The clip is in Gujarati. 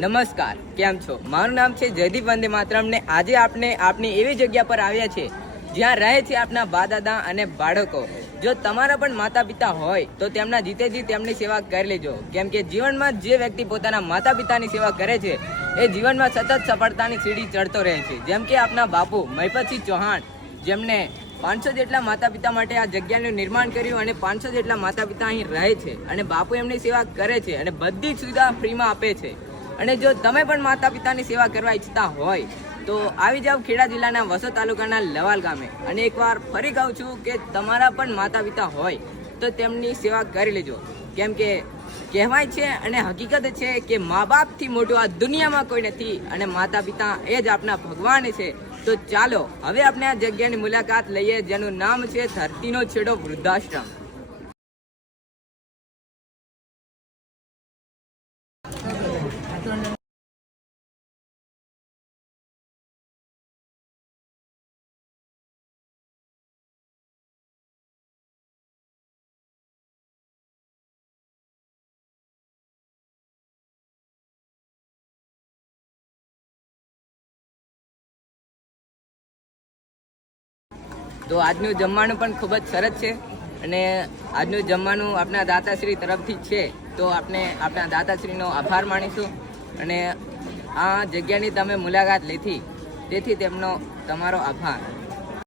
નમસ્કાર, કેમ છો? મારું નામ છે જયદીપ વંદે માતરમ ને આજે આપણે આપણી એવી જગ્યા પર આવ્યા છે જ્યાં રહે છે આપણા બા દાદા અને બાળકો. જો તમારા પણ માતા પિતા હોય તો તેમના જીતેજી તેમની સેવા કરી લેજો, કેમ કે જીવનમાં જે વ્યક્તિ પોતાના માતા પિતાની સેવા કરે છે એ જીવનમાં સતત સફળતાની સીડી ચડતો રહે છે. જેમ કે આપણા બાપુ મહિપતસિંહ ચૌહાણ, જેમને 500 જેટલા માતા પિતા માટે આ જગ્યાનું નિર્માણ કર્યું અને 500 જેટલા માતા પિતા અહીં રહે છે અને બાપુ એમની સેવા કરે છે અને બધી જ સુવિધા ફ્રીમાં આપે છે. અને જો તમે પણ માતા પિતાની સેવા કરવા ઈચ્છતા હોય તો આવી જાવ ખેડા જિલ્લાના વસો તાલુકાના લવાલ ગામે. અને એકવાર ફરી કહું છું કે તમારા પણ માતા પિતા હોય તો તેમની સેવા કરી લેજો, કેમ કે કહેવાય છે અને હકીકત છે કે મા બાપથી મોટું આ દુનિયામાં કોઈ નથી અને માતા પિતા એ જ આપણા ભગવાન છે. તો ચાલો હવે આપણે આ જગ્યાની મુલાકાત લઈએ, જેનું નામ છે ધરતીનો છેડો વૃદ્ધાશ્રમ. તો આજનું જમવાનું પણ ખૂબ જ સરસ છે અને આજનું જમવાનું આપણા દાતાશ્રી તરફથી છે, તો આપણે આપણા દાતાશ્રીનો આભાર માનીશું. અને આ જગ્યાની તમે મુલાકાત લીધી તેથી તેમનો તમારો આભાર.